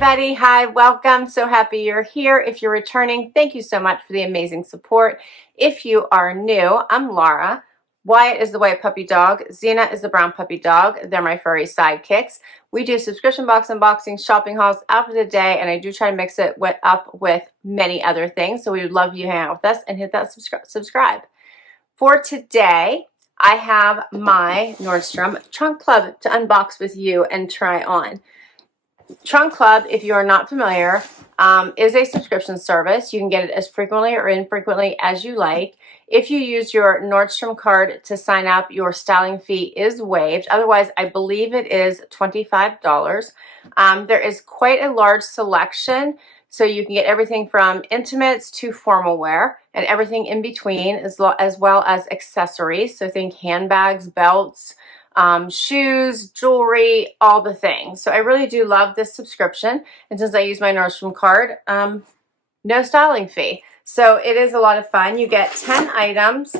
everybody. Hi, welcome. So happy you're here. If you're returning, thank you so much for the amazing support. If you are new, I'm Laura. Wyatt is the white puppy dog. Xena is the brown puppy dog. They're my furry sidekicks. We do subscription box unboxing, shopping hauls out of the day, and I do try to mix it up with many other things. So we would love you to hang out with us and hit that subscribe. For today, I have my Nordstrom Trunk Club to unbox with you and try on. Trunk Club, if you are not familiar, is a subscription service. You can get it as frequently or infrequently as you like. If you use your Nordstrom card to sign up, your styling fee is waived. Otherwise, I believe it is $25. There is quite a large selection, so you can get everything from intimates to formal wear and everything in between, as well as accessories. So think handbags, belts, shoes, jewelry, all the things. So I really do love this subscription. And since I use my Nordstrom card, no styling fee. So it is a lot of fun. You get 10 items.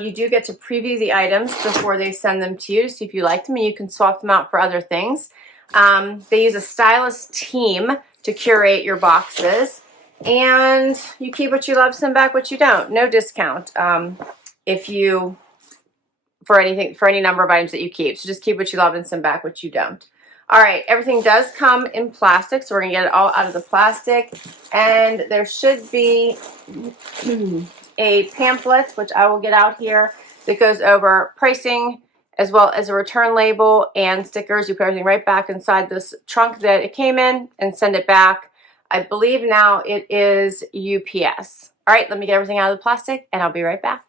You do get to preview the items before they send them to you to see if you like them, and you can swap them out for other things. They use a stylist team to curate your boxes, and you keep what you love, send back what you don't. No discount for any number of items that you keep. So just keep what you love and send back what you don't. All right, everything does come in plastic, so we're gonna get it all out of the plastic. And there should be a pamphlet, which I will get out here, that goes over pricing, as well as a return label and stickers. You put everything right back inside this trunk that it came in and send it back. I believe now it is UPS. All right, let me get everything out of the plastic and I'll be right back.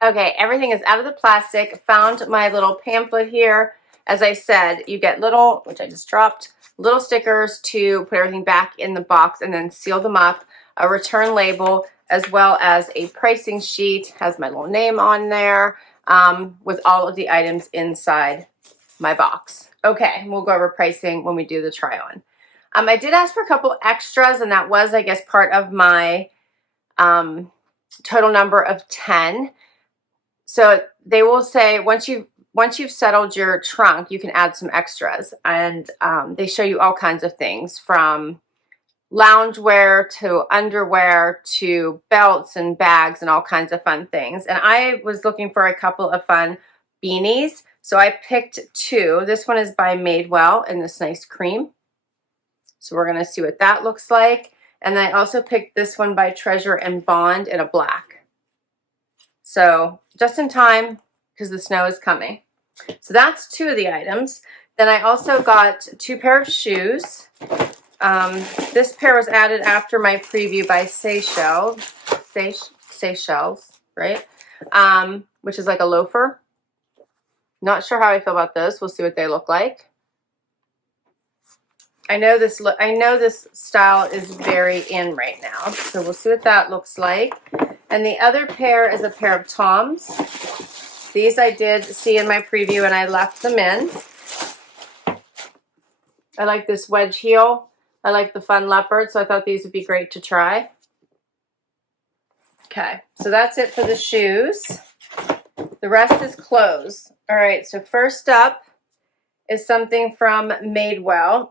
Okay, everything is out of the plastic. Found my little pamphlet here. As I said, you get little, which I just dropped, little stickers to put everything back in the box and then seal them up, a return label, as well as a pricing sheet. Has my little name on there with all of the items inside my box. Okay, we'll go over pricing when we do the try on. I did ask for a couple extras, and that was, I guess, part of my total number of 10. So they will say once you've settled your trunk, you can add some extras, and they show you all kinds of things from loungewear to underwear to belts and bags and all kinds of fun things. And I was looking for a couple of fun beanies, so I picked two. This one is by Madewell in this nice cream. So we're gonna see what that looks like. And then I also picked this one by Treasure and Bond in a black. So just in time, because the snow is coming. So that's two of the items. Then I also got 2 pairs of shoes. This pair was added after my preview by Seychelles, right? Which is like a loafer. Not sure how I feel about those. We'll see what they look like. I know this style is very in right now, so we'll see what that looks like. And the other pair is a pair of Toms. These I did see in my preview and I left them in. I like this wedge heel. I like the fun leopard, so I thought these would be great to try. Okay, so that's it for the shoes. The rest is clothes. All right, so first up is something from Madewell.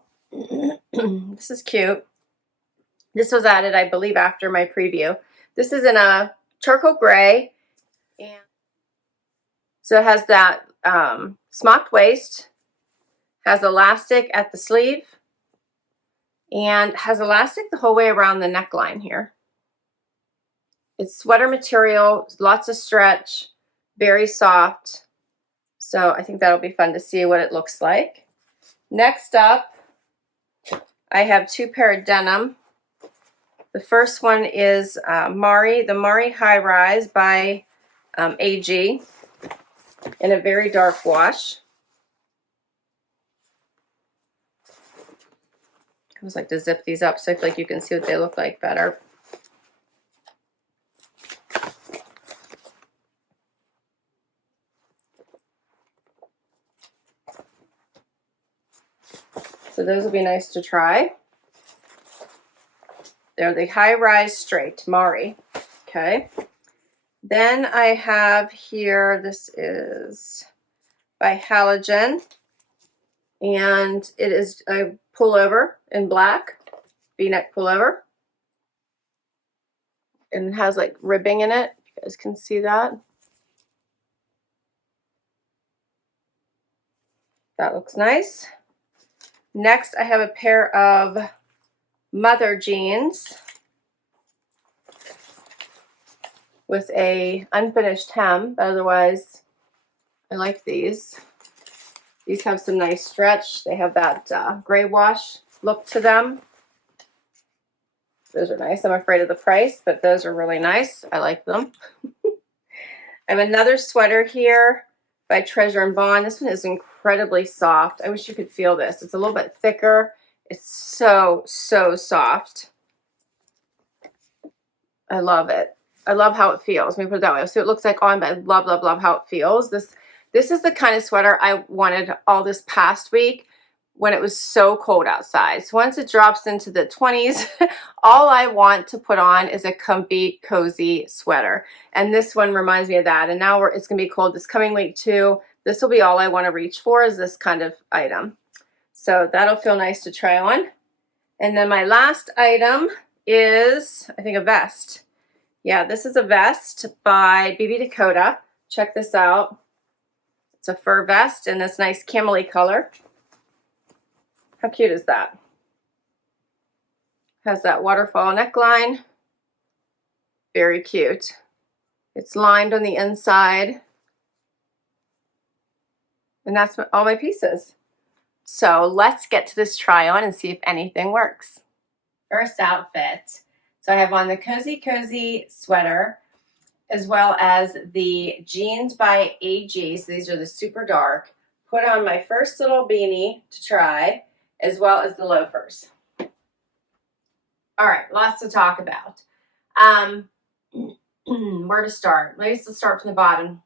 This is cute. This was added, I believe, after my preview. This is in a charcoal gray, and so it has that smocked waist, has elastic at the sleeve, and has elastic the whole way around the neckline here. It's sweater material, lots of stretch, very soft. So I think that'll be fun to see what it looks like. Next up, I have 2 pair of denim. The first one is the Mari High Rise by AG in a very dark wash. I always like to zip these up so I feel like you can see what they look like better. So those will be nice to try. They're the High Rise Straight, Mari. Okay. Then I have here, this is by Halogen. And it is a pullover in black, V-neck pullover. And it has like ribbing in it. You guys can see that. That looks nice. Next, I have a pair of mother jeans with a unfinished hem, but otherwise I like these. These have some nice stretch. They have that gray wash look to them. Those are nice. I'm afraid of the price, but those are really nice. I like them. I have another sweater here by Treasure and Bond. This one is incredibly soft. I wish you could feel this. It's a little bit thicker. It's so, so soft. I love it. I love how it feels. Let me put it that way. So it looks like on, but I love, love, love how it feels. This is the kind of sweater I wanted all this past week when it was so cold outside. So once it drops into the 20s, all I want to put on is a comfy, cozy sweater. And this one reminds me of that. And now it's going to be cold this coming week too. This will be all I want to reach for, is this kind of item. So that'll feel nice to try on. And then my last item is, I think, a vest. Yeah, this is a vest by BB Dakota. Check this out. It's a fur vest in this nice camely color. How cute is that? Has that waterfall neckline. Very cute. It's lined on the inside. And that's all my pieces. So let's get to this try on and see if anything works. First outfit. So I have on the Cozy Cozy sweater, as well as the jeans by AG. So these are the super dark. Put on my first little beanie to try, as well as the loafers. All right, lots to talk about. Where to start? Let's start from the bottom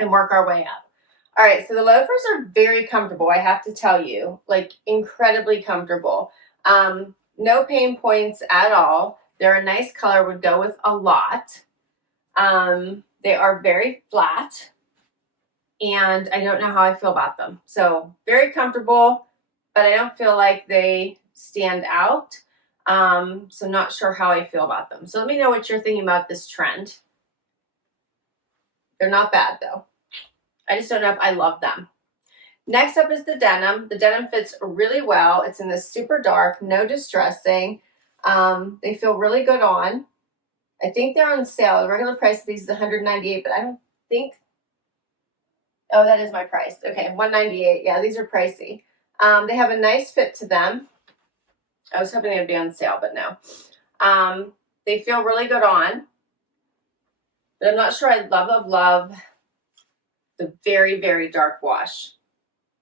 and work our way up. All right, so the loafers are very comfortable, I have to tell you, like incredibly comfortable. No pain points at all. They're a nice color, would go with a lot. They are very flat, and I don't know how I feel about them. So very comfortable, but I don't feel like they stand out. So not sure how I feel about them. So let me know what you're thinking about this trend. They're not bad though. I just don't know if I love them. Next up is the denim. The denim fits really well. It's in this super dark, no distressing. They feel really good on. I think they're on sale. The regular price of these is $198, but I don't think, oh, that is my price. Okay, $198. Yeah, these are pricey. They have a nice fit to them. I was hoping they'd be on sale, but no. They feel really good on, but I'm not sure I love the very, very dark wash.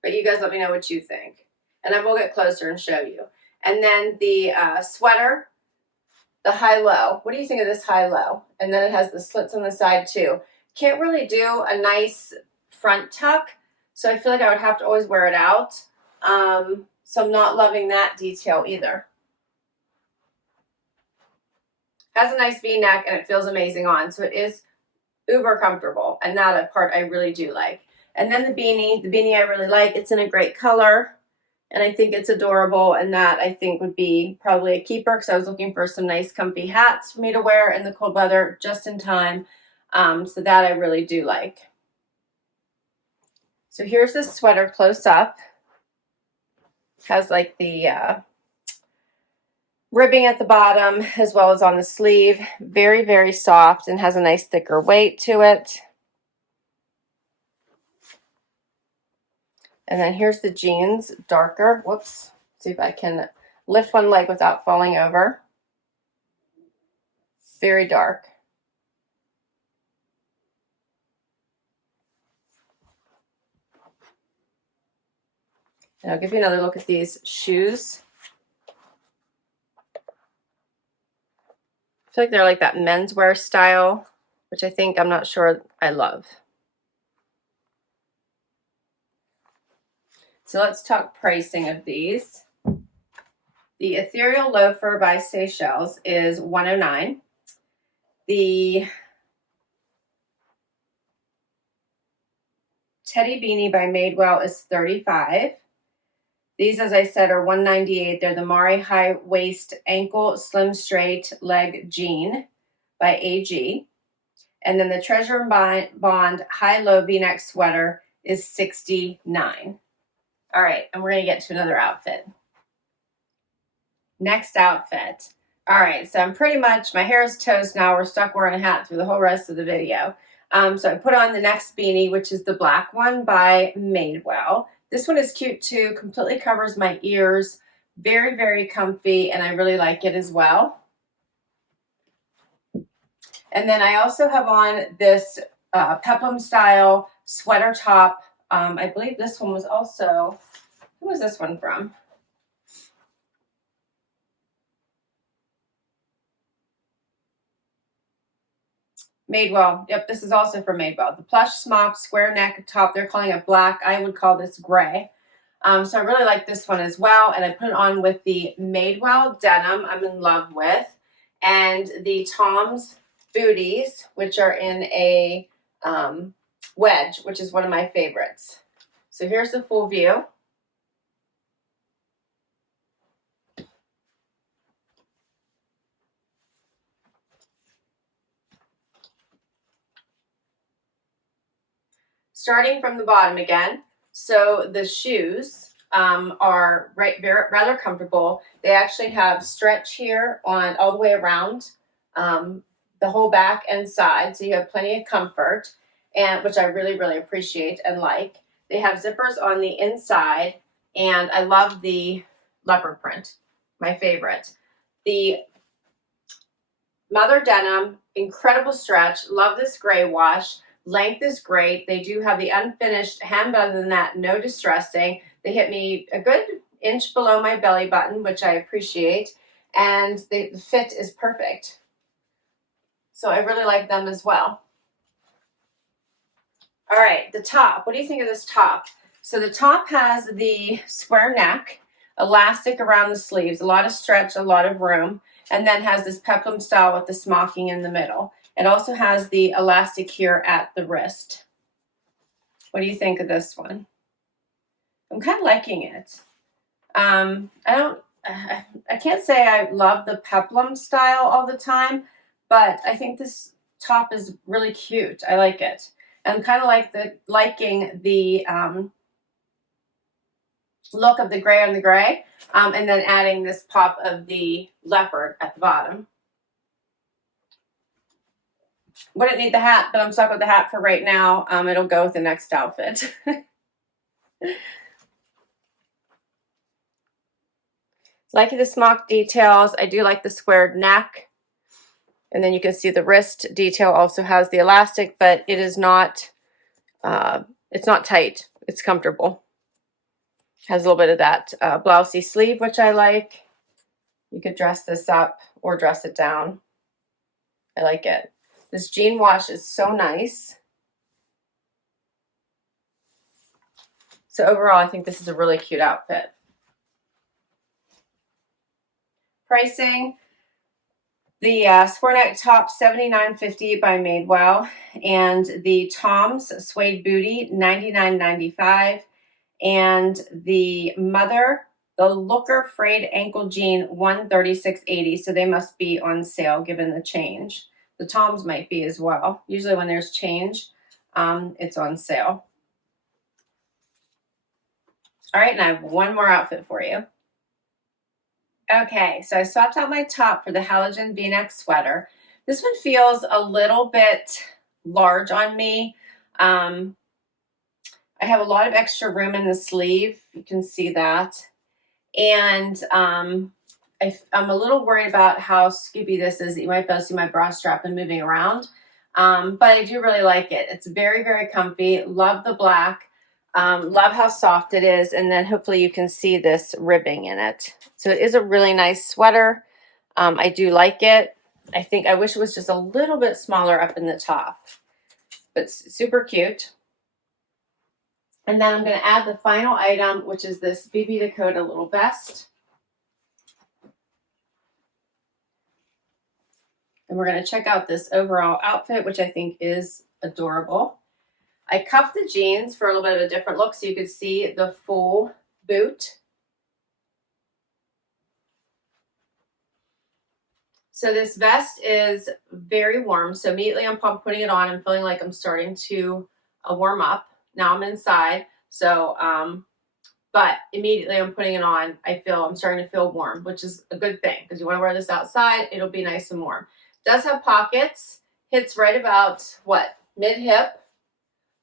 But you guys let me know what you think. And I will get closer and show you. And then the sweater, the high-low. What do you think of this high-low? And then it has the slits on the side too. Can't really do a nice front tuck, so I feel like I would have to always wear it out. So I'm not loving that detail either. Has a nice V-neck and it feels amazing on. So it is uber comfortable, and that part I really do like. And then the beanie I really like. It's in a great color, and I think it's adorable, and that I think would be probably a keeper, because I was looking for some nice comfy hats for me to wear in the cold weather just in time. So that I really do like. So here's the sweater close up. It has like the ribbing at the bottom as well as on the sleeve. Very, very soft and has a nice thicker weight to it. And then here's the jeans, darker. Whoops. See if I can lift one leg without falling over. Very dark. And I'll give you another look at these shoes. I feel like they're like that menswear style, which I'm not sure I love. So let's talk pricing of these. The Ethereal Loafer by Seychelles is $109. The teddy beanie by Madewell is $35. These, as I said, are $198. They're the Mari high waist ankle slim straight leg jean by AG. And then the Treasure and Bond high-low V-neck sweater is $69. All right, and we're going to get to another outfit. Next outfit. All right, so I'm pretty much, my hair is toast now. We're stuck wearing a hat through the whole rest of the video. So I put on the next beanie, which is the black one by Madewell. This one is cute too, completely covers my ears. Very, very comfy, and I really like it as well. And then I also have on this peplum style sweater top. I believe this one was also, who was this one from? Madewell. Yep, this is also from Madewell. The plush smock square neck top. They're calling it black. I would call this gray. So I really like this one as well. And I put it on with the Madewell denim I'm in love with. And the Tom's booties, which are in a wedge, which is one of my favorites. So here's the full view. Starting from the bottom again. So the shoes are rather comfortable. They actually have stretch here on all the way around the whole back and side, so you have plenty of comfort, and which I really, really appreciate and like. They have zippers on the inside, and I love the leopard print, my favorite. The mother denim, incredible stretch. Love this gray wash. Length is great. They do have the unfinished hem, but other than that, no distressing. They hit me a good inch below my belly button, which I appreciate, and the fit is perfect. So I really like them as well. All right, the top. What do you think of this top? So the top has the square neck, elastic around the sleeves, a lot of stretch, a lot of room, and then has this peplum style with the smocking in the middle. It also has the elastic here at the wrist. What do you think of this one? I'm kind of liking it. I can't say I love the peplum style all the time, but I think this top is really cute. I like it. I'm kind of liking the look of the gray on the gray, and then adding this pop of the leopard at the bottom. Wouldn't need the hat, but I'm stuck with the hat for right now. It'll go with the next outfit. Like the smock details. I do like the squared neck. And then you can see the wrist detail also has the elastic, but it is not, it's not tight. It's comfortable. Has a little bit of that blousey sleeve, which I like. You could dress this up or dress it down. I like it. This jean wash is so nice. So overall, I think this is a really cute outfit. Pricing. The square neck top, $79.50 by Madewell, and the Tom's suede booty, $99.95, and the mother, the Looker frayed ankle jean, $136.80. So they must be on sale given the change. The Tom's might be as well. Usually when there's change, it's on sale. All right, and I have one more outfit for you. Okay, so I swapped out my top for the halogen V-neck sweater. This one feels a little bit large on me. I have a lot of extra room in the sleeve. You can see that. And I'm a little worried about how scoopy this is. You might be able to see my bra strap and moving around. But I do really like it. It's very, very comfy. Love the black. Love how soft it is, and then hopefully you can see this ribbing in it. So it is a really nice sweater. I do like it. I wish it was just a little bit smaller up in the top, but super cute. And then I'm going to add the final item, which is this BB Dakota little vest. And we're going to check out this overall outfit, which I think is adorable. I cuffed the jeans for a little bit of a different look so you could see the full boot. So this vest is very warm. So immediately upon putting it on, I'm feeling like I'm starting to warm up. Now I'm inside. So, but immediately I'm putting it on, I'm starting to feel warm, which is a good thing because you want to wear this outside. It'll be nice and warm. It does have pockets. Hits right about what? Mid-hip.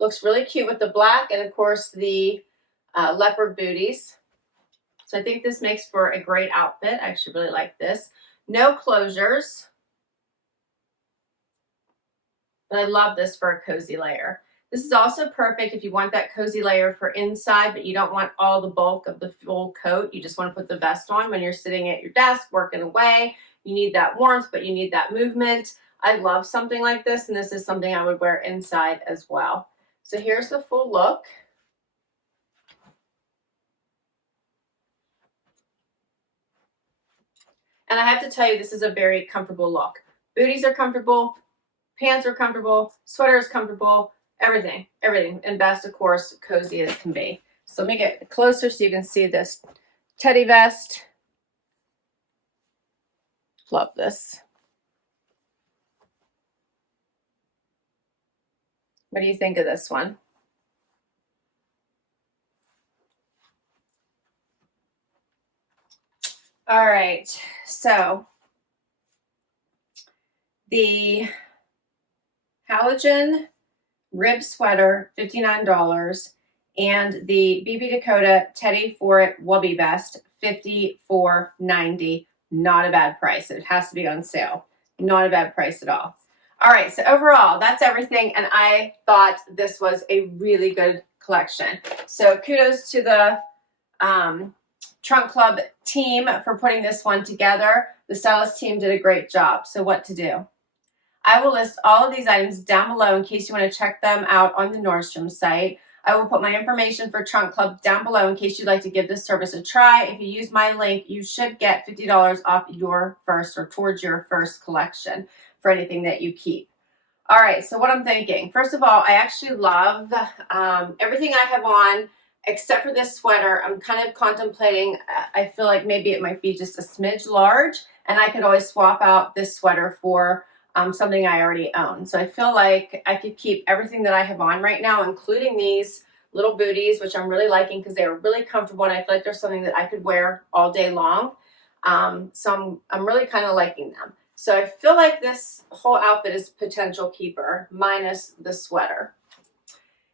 Looks really cute with the black and of course the leopard booties. So I think this makes for a great outfit. I actually really like this. No closures. But I love this for a cozy layer. This is also perfect if you want that cozy layer for inside, but you don't want all the bulk of the full coat. You just want to put the vest on when you're sitting at your desk, working away. You need that warmth, but you need that movement. I love something like this, and this is something I would wear inside as well. So here's the full look. And I have to tell you, this is a very comfortable look. Booties are comfortable, pants are comfortable, sweater is comfortable, everything. And best, of course, cozy as can be. So let me get closer so you can see this teddy vest. Love this. What do you think of this one? All right, so the halogen rib sweater, $59, and the BB Dakota Teddy For It Wubby vest, $54.90. Not a bad price. It has to be on sale. Not a bad price at all. All right, so overall, that's everything, and I thought this was a really good collection. So kudos to the Trunk Club team for putting this one together. The stylist team did a great job. So what to do? I will list all of these items down below in case you want to check them out on the Nordstrom site. I will put my information for Trunk Club down below in case you'd like to give this service a try. If you use my link, you should get $50 off your first or towards your first collection for anything that you keep. All right, so what I'm thinking. First of all, I actually love everything I have on except for this sweater. I'm kind of contemplating, I feel like maybe it might be just a smidge large, and I could always swap out this sweater for something I already own. So I feel like I could keep everything that I have on right now, including these little booties, which I'm really liking because they're really comfortable, and I feel like they're something that I could wear all day long. So I'm really kind of liking them. So I feel like this whole outfit is potential keeper, minus the sweater.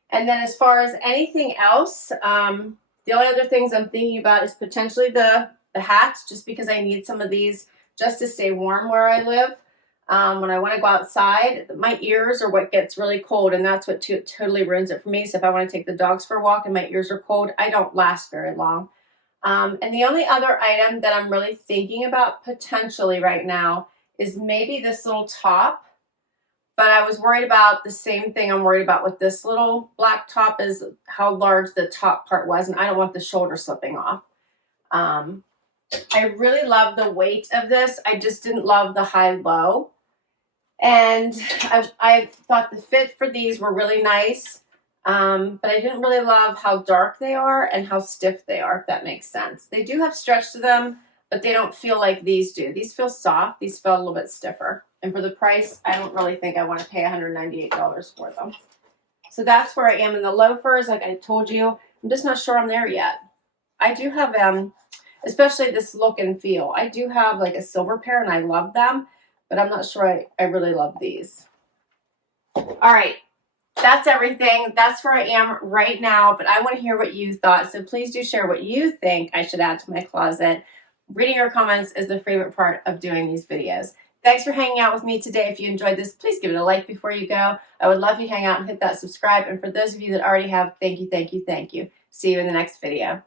And then as far as anything else, the only other things I'm thinking about is potentially the hats, just because I need some of these just to stay warm where I live. When I want to go outside, my ears are what gets really cold, and that's what totally ruins it for me. So if I want to take the dogs for a walk and my ears are cold, I don't last very long. And the only other item that I'm really thinking about potentially right now is maybe this little top. But I was worried about the same thing I'm worried about with this little black top, is how large the top part was, and I don't want the shoulder slipping off. I really love the weight of this. I just didn't love the high-low. And I thought the fit for these were really nice, but I didn't really love how dark they are and how stiff they are, if that makes sense. They do have stretch to them, but they don't feel like these do. These feel soft. These feel a little bit stiffer. And for the price, I don't really think I want to pay $198 for them. So that's where I am in the loafers. Like I told you, I'm just not sure I'm there yet. I do have, especially this look and feel. I do have like a silver pair, and I love them, but I'm not sure I really love these. All right. That's everything. That's where I am right now, but I want to hear what you thought. So please do share what you think I should add to my closet. Reading your comments is the favorite part of doing these videos. Thanks for hanging out with me today. If you enjoyed this, please give it a like before you go. I would love you to hang out and hit that subscribe. And for those of you that already have, thank you, thank you, thank you. See you in the next video.